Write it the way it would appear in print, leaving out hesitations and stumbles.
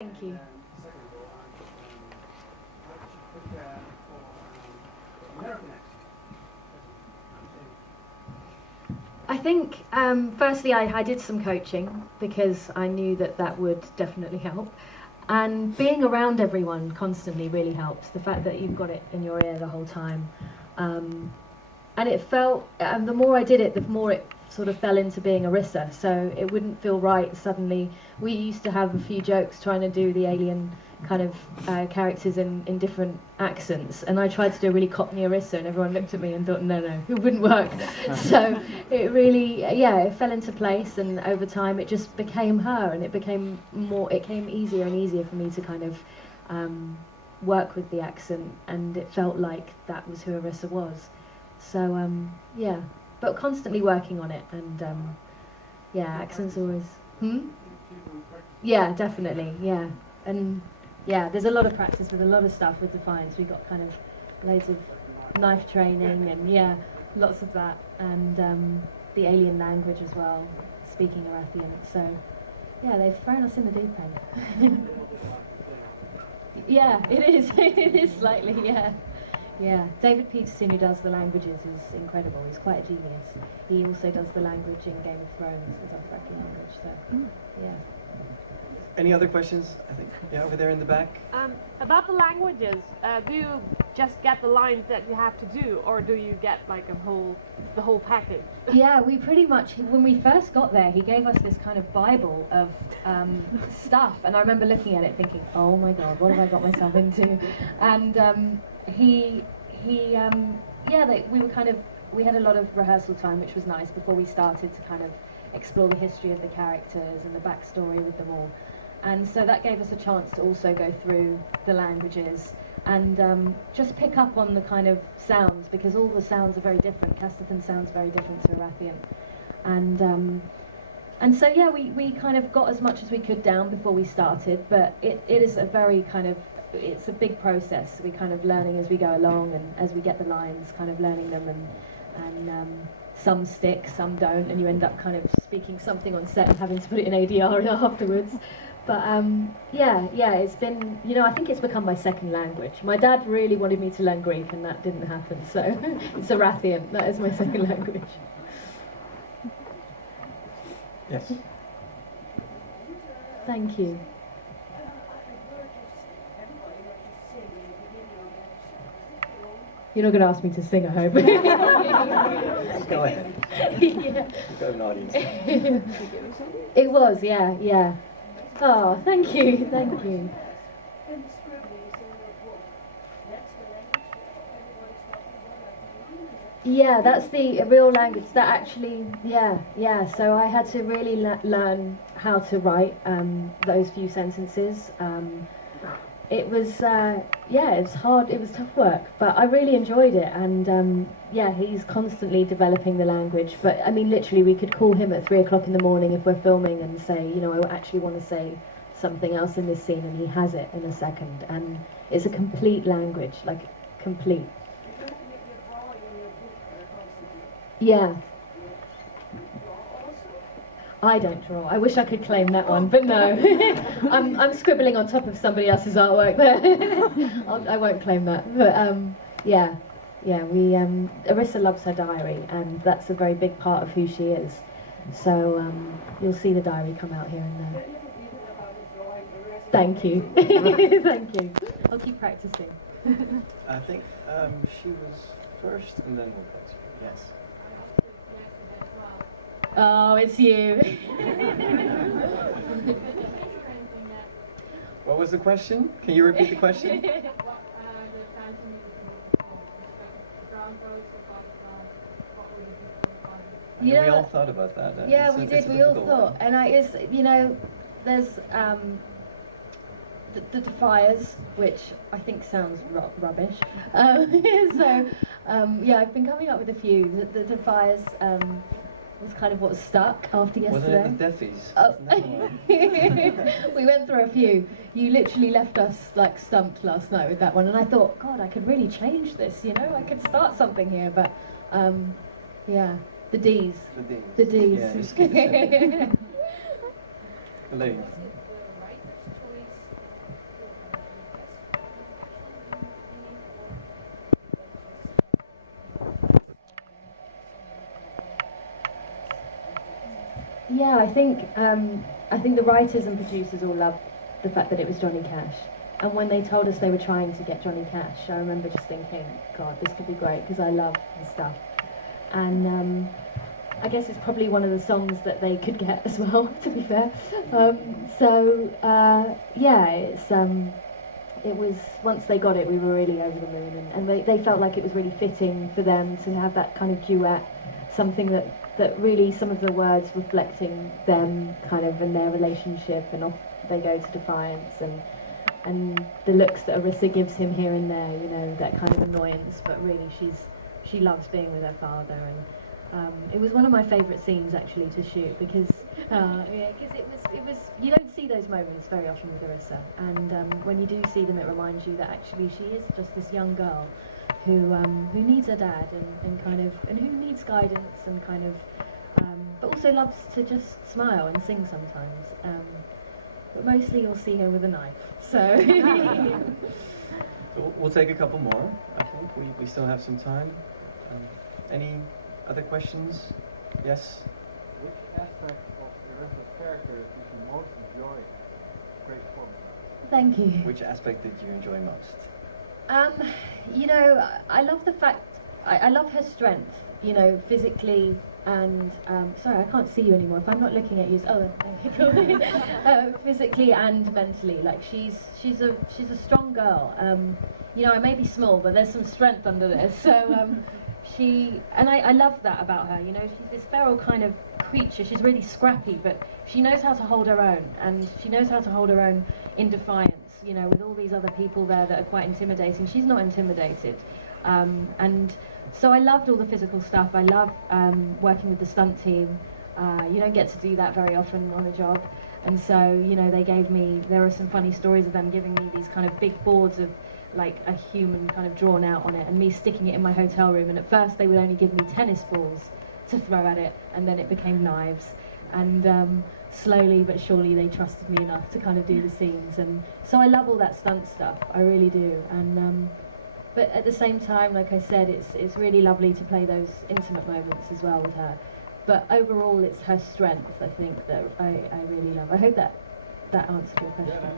Thank you. I think, firstly, I did some coaching because I knew that would definitely help. And being around everyone constantly really helps. The fact that you've got it in your ear the whole time. And it felt, the more I did it, the more it sort of fell into being Arissa. So it wouldn't feel right suddenly. We used to have a few jokes trying to do the alien kind of characters in different accents, and I tried to do a really Cockney Arissa, and everyone looked at me and thought, no, it wouldn't work. So it really, it fell into place, and over time it just became her, and it became easier and easier for me to kind of work with the accent, and it felt like that was who Arissa was. So but constantly working on it, and accents always. Yeah, definitely, yeah. And yeah, there's a lot of practice with a lot of stuff with Defiance. We got kind of loads of knife training, and lots of that, and the alien language as well, speaking Arathian. So yeah, they've thrown us in the deep end. Yeah, it is. It is slightly, yeah. Yeah, David Peterson, who does the languages, is incredible. He's quite a genius. He also does the language in Game of Thrones, the Dothraki language. So yeah. Any other questions? I think, over there in the back. About the languages, do you just get the lines that you have to do, or do you get like the whole package? Yeah, we pretty much, when we first got there, he gave us this kind of Bible of stuff, and I remember looking at it thinking, oh my God, what have I got myself into? And we had a lot of rehearsal time, which was nice, before we started to kind of explore the history of the characters and the backstory with them all. And so that gave us a chance to also go through the languages and just pick up on the kind of sounds, because all the sounds are very different. Castithan sounds very different to Arathian. And so yeah, we kind of got as much as we could down before we started, but it is a very kind of, it's a big process. We're kind of learning as we go along, and as we get the lines, kind of learning them, and some stick, some don't, and you end up kind of speaking something on set and having to put it in ADR afterwards. But it's been, I think it's become my second language. My dad really wanted me to learn Greek, and that didn't happen, so it's Arathian. That is my second language. Yes. Thank you. You're not going to ask me to sing, I hope. Go ahead. Yeah. You've got an audience. It was, yeah. Oh, thank you. Yeah, that's the real language. That actually, yeah. So I had to really learn how to write those few sentences. It was, it was hard, it was tough work, but I really enjoyed it, and he's constantly developing the language. But I mean, literally, we could call him at 3 o'clock in the morning if we're filming and say, I actually want to say something else in this scene, and he has it in a second, and it's a complete language, like, complete. Yeah. I don't draw. I wish I could claim that one, but no. I'm scribbling on top of somebody else's artwork there. I won't claim that. But Arissa loves her diary, and that's a very big part of who she is. So you'll see the diary come out here and there. Thank you. Thank you. I'll keep practicing. I think she was first, and then we'll go to you. Yes. Oh, it's you. What was the question? Can you repeat the question? We all thought about that. Yeah, we did. We all thought, and there's the Defiers, which I think sounds rubbish. I've been coming up with a few. The Defiers was kind of what stuck after yesterday. Well, the Defies. Oh. We went through a few. You literally left us like stumped last night with that one, and I thought, God, I could really change this. I could start something here, but the D's. The D's. Yeah, Elaine. Yeah, I think the writers and producers all loved the fact that it was Johnny Cash. And when they told us they were trying to get Johnny Cash, I remember just thinking, God, this could be great because I love his stuff. And I guess it's probably one of the songs that they could get as well, to be fair. Yeah, it was, once they got it, we were really over the moon, and they felt like it was really fitting for them to have that kind of duet, something that really, some of the words reflecting them kind of in their relationship, and off they go to Defiance, and the looks that Arissa gives him here and there, you know, that kind of annoyance, but really she loves being with her father. And it was one of my favourite scenes actually to shoot because it was you don't see those moments very often with Arissa, and when you do see them, it reminds you that actually she is just this young girl who needs her dad and who needs guidance and kind of but also loves to just smile and sing sometimes. But mostly you'll see her with a knife. So We'll take a couple more. I think we still have some time. Any other questions? Yes? Which aspect of Arissa's character did you most enjoy? Great performance. thank you. Which aspect did you enjoy most? You know, I love the fact, I love her strength, you know, physically and, sorry, I can't see you anymore. If I'm not looking at you, physically and mentally. Like, she's a strong girl. You know, I may be small, but there's some strength under there. So, I love that about her, you know, she's this feral kind of creature. She's really scrappy, but she knows how to hold her own, and she knows how to hold her own in Defiance. You know, with all these other people there that are quite intimidating, she's not intimidated. And so I loved all the physical stuff. I love working with the stunt team. You don't get to do that very often on a job. And so, you know, there are some funny stories of them giving me these kind of big boards of like a human kind of drawn out on it, and me sticking it in my hotel room. And at first they would only give me tennis balls to throw at it, and then it became knives. And slowly but surely they trusted me enough to kind of do the scenes, and so I love all that stunt stuff, I really do. And but at the same time, like I said, it's really lovely to play those intimate moments as well with her. But overall, it's her strength, I think, that I really love. I hope that answered your question. Yeah,